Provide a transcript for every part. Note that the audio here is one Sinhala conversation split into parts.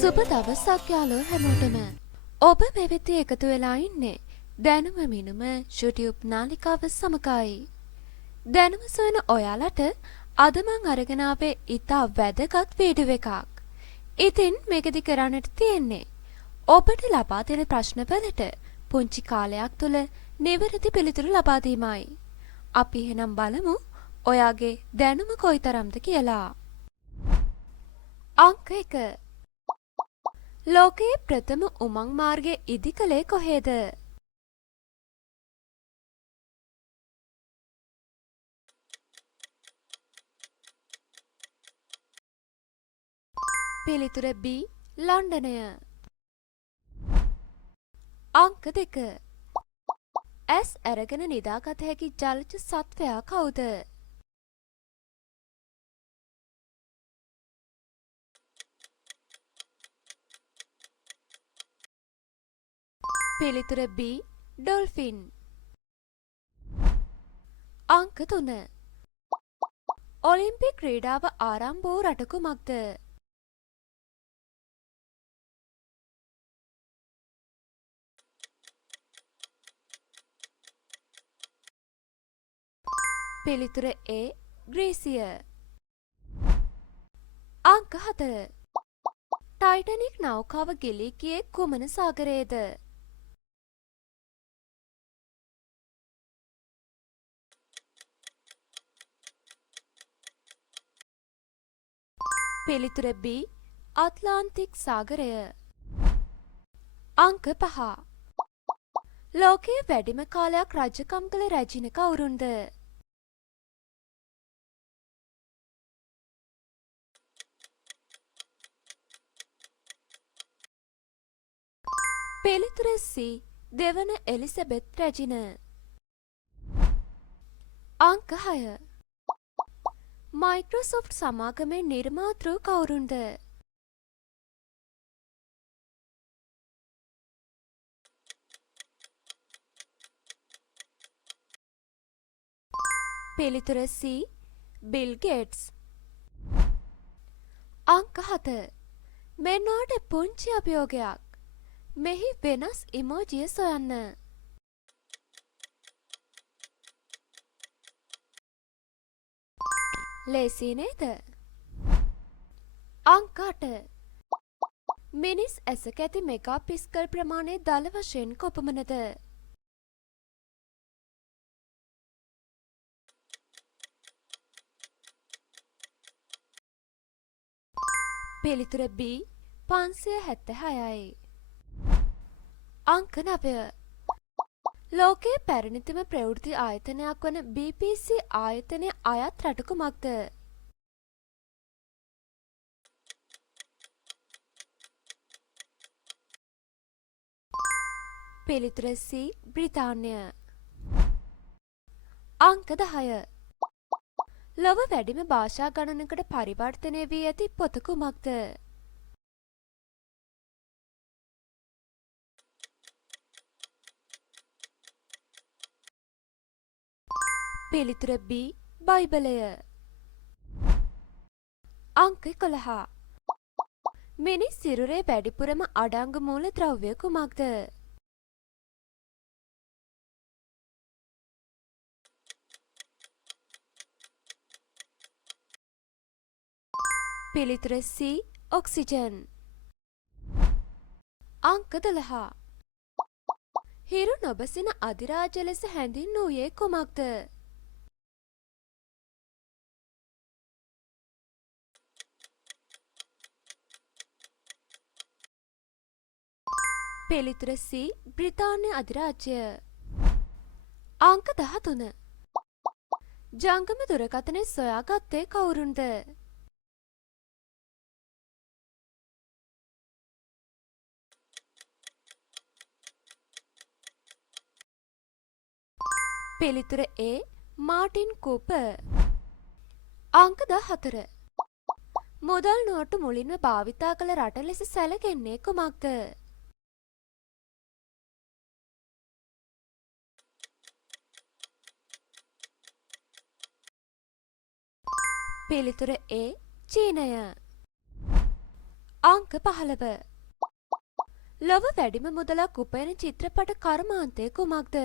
සුබ දවසක් යාළුවෝ හැමෝටම. ඔබ මෙවෙත එකතු වෙලා ඉන්නේ දැනුම මිනුම YouTube නාලිකාව සමගයි. දැනුම සොයන ඔයාලට අද මං අරගෙන ආවේ ඉතා වැදගත් වීඩියෝ එකක්. ඉතින් මේකෙදි කරන්නට තියෙන්නේ ඔබට ලබා දෙන ප්‍රශ්නවලට පුංචි කාලයක් තුල නිවැරදි පිළිතුරු ලබා දීමයි. අපි එහෙනම් බලමු ඔයාගේ දැනුම කොයිතරම්ද කියලා. අංක 1. ලෝකයේ ප්‍රථම උමං මාර්ගය ඉදි කළේ කොහේද? පිළිතුර B. ලන්ඩනය. අංක 2. ඇස් අරගෙන නිදාගත හැකි ජලජ සත්වයා කවුද? පිළිතුර B. ඩොල්ෆින්. අංක 3. ඔලිම්පික් ක්‍රීඩාව ආරම්භ වූ රට කුමක්ද? පිළිතුර A. ග්‍රීසිය. අංක 4. ටයිටනික් නෞකාව ගිලී ගියේ කුමන සාගරයේද? පිළිතුර B. අත්ලාන්තික් සාගරය. අංක 5. ලෝකයේ වැඩිම කාලයක් රජකම් කළ රැජින කවුරුන්ද? පිළිතුර C. දෙවන එලිසබෙත් රැජින. අංක 6. මයික්‍රොසොෆ්ට් සමාගමේ නිර්මාතෘ කවුරුන්ද? පිළිතුර C. Bill gates. අංක 7. මෙන්න ඔයාලට පුංචි අභියෝගයක්. මෙහි වෙනස් ඉමෝජිය සොයන්න. ලේසි නේද? අංක 8. මිනිස් ඇසක ඇති මෙගා පික්සල් ප්‍රමාණය දල වශයෙන් කොපමණද? පිළිතුර B. 576යි. අංක 9. ලෝකයේ පැරණිතම ප්‍රවෘත්ති ආයතනයක් වන BBC ආයතනය අයත් රට කුමක්ද? පිළිතුර C. බ්‍රිතාන්‍ය. අංක 10. ලොව වැඩිම භාෂා ගණනකට පරිවර්තනය වී ඇති පොත කුමක්ද? පිළිතුර B. බයිබලය. අංක 11. මිනිස් සිරුරේ වැඩිපුරම අඩංගු මූල ද්‍රව්‍ය කුමක්ද? පිළිතුර C. ඔක්සිජන්. අංක 12. හිරු නොබසින අධිරාජ ලෙස හැඳින්වූයේ කුමක්ද? පිළිතුර C. බ්‍රිතාන්‍ය අධිරාජ්‍ය. අංක 13. ජංගම දුරකථනය සොයාගත්තේ කවුරුන්ද? පිළිතුර A. මාටින් කූපර්. අංක 14. මුදල් නෝට්ටු මුලින්ම භාවිතා කළ රට ලෙස සැලකෙන්නේ කුමක්ද? පිළිතුර A. චීනය. අංක 15. ලොව වැඩිම මුදලක් උපයන චිත්‍රපට කර්මාන්තය කුමක්ද?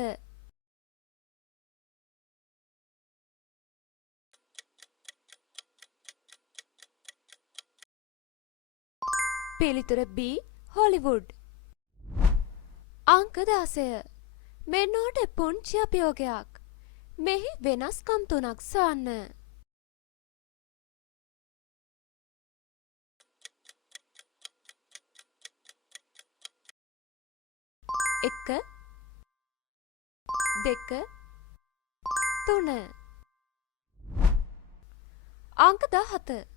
පිළිතුර B. හොලිවුඩ්. අංක 16. මෙන්නෝට පුංචි අභියෝගයක්. මෙහි වෙනස්කම් 3ක් සොයන්න. 1 2 3. අංක 17.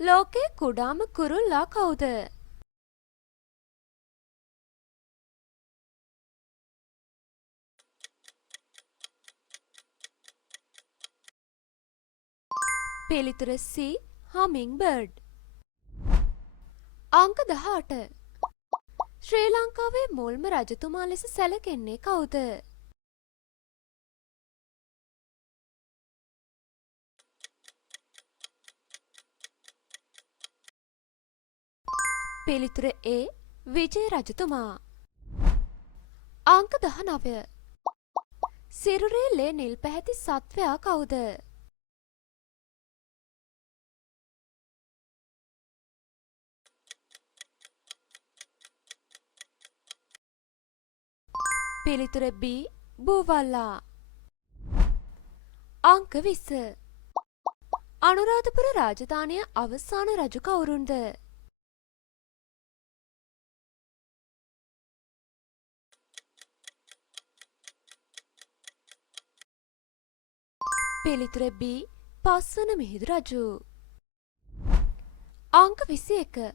ලෝකයේ කුඩාම කුරුල්ලා කවුද? පිළිතුර C. හමින්බර්ඩ්. අංක 18. ශ්‍රී ලංකාවේ මුල්ම රජතුමා ලෙස සැලකෙන්නේ කවුද? පිළිතුර A. විජය රජතුමා. අංක 19. සිරුරේ ලේ නිල් පැහැති සත්වයා කවුද? පිළිතුර B. බූවල්ලා. අංක 20. අනුරාධපුර රාජධානිය අවසාන රජු කවුරුන්ද? පිළිතුර B. පස්වන මිහිඳු රජු. අංක 21.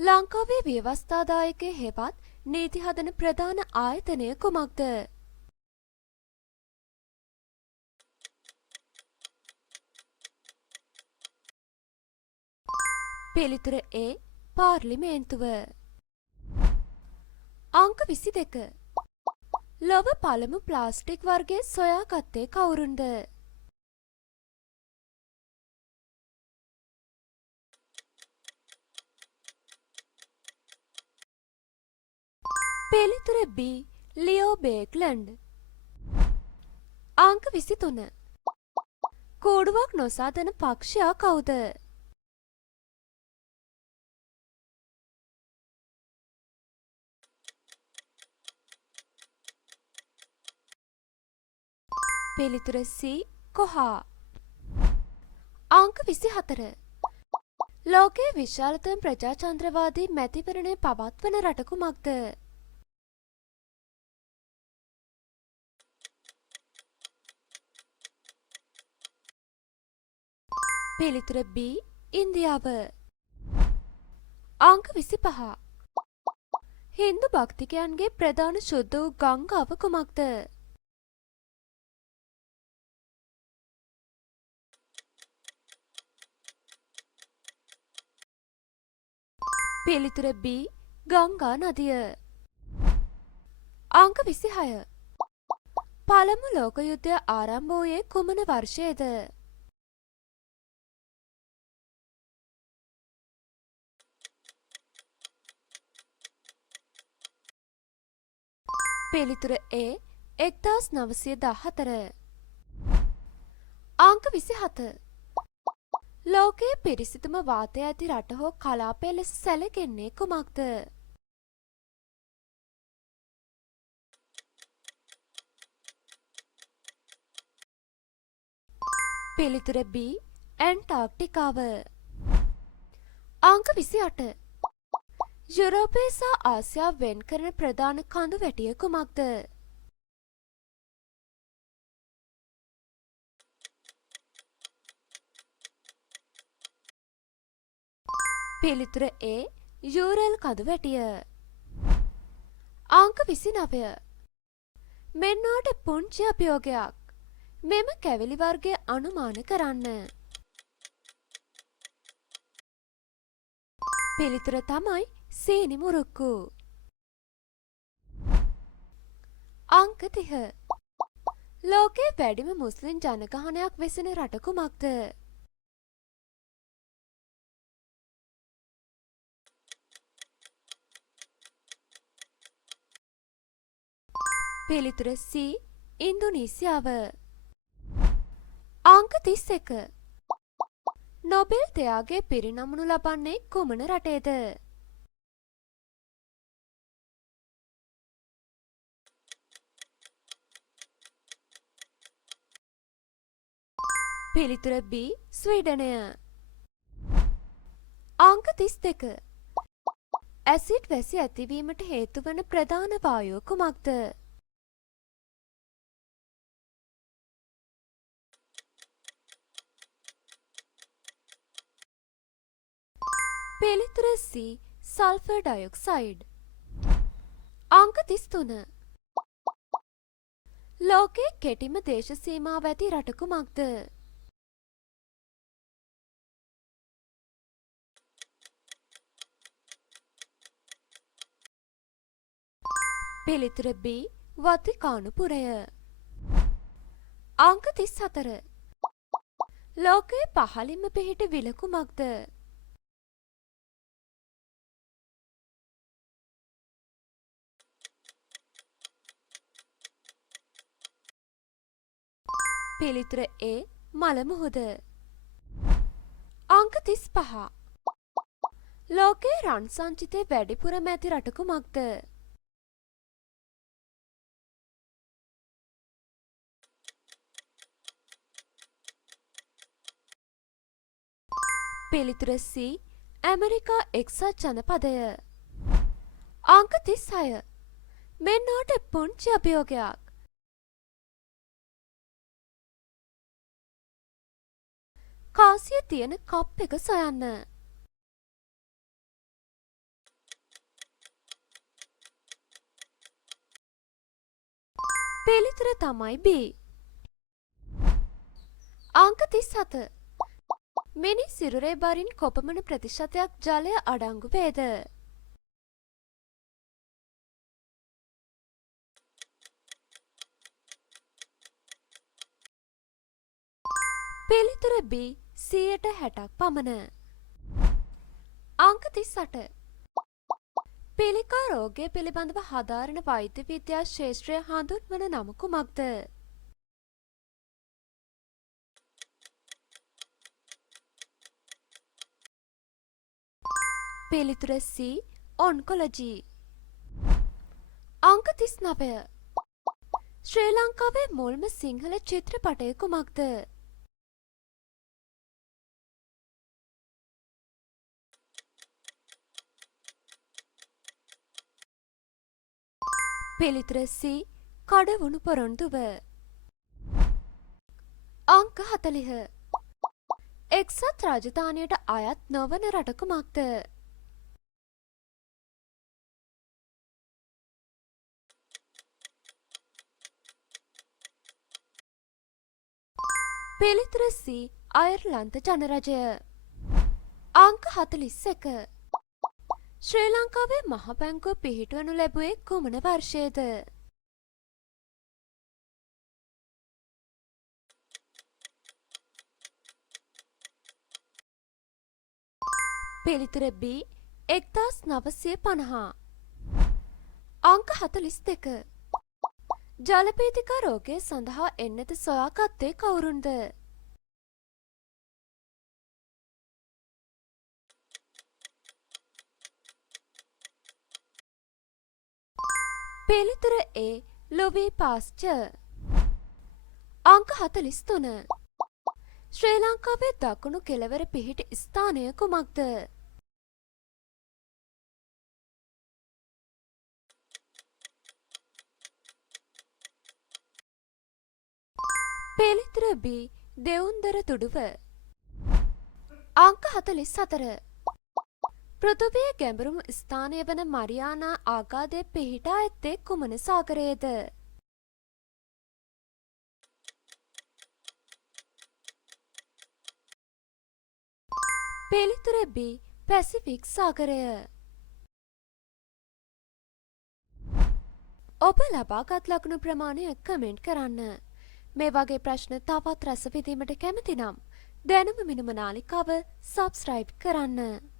ලංකාවේ ව්‍යවස්ථාදායකය හෙවත් නීති හදන ප්‍රධාන ආයතනය කුමක්ද? පිළිතුර A. පාර්ලිමේන්තුව. අංක 22. ලොව පළමු ප්ලාස්ටික් වර්ගය සොයාගත්තේ කවුරුන්ද? පිළිතුර B. ලියෝ බේක්ලන්ඩ්. අංක 23. කූඩුවක් නොසාදන පක්ෂයා කවුද? පිළිතුර C. කොහා. අංක 24. ලෝකයේ විශාලතම ප්‍රජාතන්ත්‍රවාදී මැතිවරණය පවත්වන රට කුමක්ද? පිළිතුර B. ඉන්දියාව. අංක 25. හින්දු භක්තිකයන්ගේ ප්‍රධාන ශුද්ධ වූ ගංගාව කුමක්ද? පිළිතුර B. ගංගා නදිය. අංක 26. පළමු ලෝක යුද්ධය ආරම්භ වූයේ කුමන වර්ෂයේද? පිළිතුර A. 1914. අංක 27. ලෝකයේ පිරිසිදුම වාතය ඇති රට හෝ කලාපය ලෙස සැලකෙන්නේ කුමක්ද? පිළිතුර B. ඇන්ටාර්ක්ටිකාව. අංක 28. යුරෝපය සහ ආසියාව වෙන් කරන ප්‍රධාන කඳු වැටිය කුමක්ද? පිළිතුර A. යූරල් කඳු වැටිය. අංක 29. මෙන්නෝට පුංචි අභියෝගයක්. මෙම කැවිලි වර්ගය අනුමාන කරන්න. පිළිතුර තමයි සීනි මුරුක්කු. අංක 30. ලෝකයේ වැඩිම මුස්ලිම් ජනගහනයක් වෙසෙන රට කුමක්ද? පිළිතුර C ඉන්දුනීසියාව. අංක 31. නොබෙල් තෙයාගේ පිරිනමනු ලබන්නේ කුමන රටේද? පිළිතුර B ස්වීඩනය. අංක 32. ඇසිඩ් වැසි ඇතිවීමට හේතුවන ප්‍රධාන වායුව කුමක්ද? පිළිතුර C සල්ෆර් ඩයොක්සයිඩ්. අංක 33. ලෝකයේ කෙටිම දේශ සීමාව ඇති රට කුමක්ද? පිළිතුර B වතිකානුපුරය. අංක 34. ලෝකයේ පහළින්ම පිහිටි විල කුමක්ද? පිළිතුර A මල මුහුද. අංක 35. ලෝකයේ රන් සංචිතය වැඩිපුරම ඇති රට කුමක්ද? පිළිතුර C ඇමරිකා එක්සත් ජනපදය. අංක 36. මෙන්න ඔට පුංචි අභියෝගයක්. කාසිය තියෙන කප් එක සොයන්න. පිළිතුර තමයි B. අංක 37. මිනිස් සිරුරේ බරින් කොපමණ ප්‍රතිශතයක් ජලය අඩංගු වේද? පිළිතුර B 60ක් පමණ. අංක 38. පිළිකා රෝගය පිළිබඳව හදාරණ වෛද්‍ය විද්‍යා ශාස්ත්‍රය හඳුන්වන නම කුමක්ද? පිළිතුර C ඔන්කොලොජි. අංක 39. ශ්‍රී ලංකාවේ මුල්ම සිංහල චිත්‍රපටය කුමක්ද? පිළිතුර C කඩවුණු පොරොන්දුව. අංක 40. එක්සත් රාජධානියට අයත් නොවන රට කුමක්ද? පිළිතුර C අයර්ලන්ත ජනරජය. අංක 41. ශ්‍රී ලංකාවේ මහ බැංකුව පිහිටවනු ලැබුවේ කුමන වර්ෂයේද? පිළිතුර B 1950. අංක 42. ජලපීතිකා රෝගය සඳහා එන්නත සොයාගත්තේ කවුරුන්ද? පිළිතුර A ලොවී පාස්චර්. අංක 43. ශ්‍රී ලංකාවේ දකුණු කෙළවර පිහිටි ස්ථානය කුමක්ද? පිළිතුර B දෙවුන්දර තුඩුව. අංක 44. පෘථිවියේ ගැඹුරුම ස්ථානය වන මරියානා ආගාධය පිහිටා ඇත්තේ කුමන සාගරයේද? පිළිතුර B පැසිෆික් සාගරය. ඔබ ලබාගත් ලකුණු ප්‍රමාණය කමෙන්ට් කරන්න. මේ වගේ ප්‍රශ්න තවත් රස විඳීමට කැමති නම් දැනුම මිනුම නාලිකාව සබ්ස්ක්‍රයිබ් කරන්න.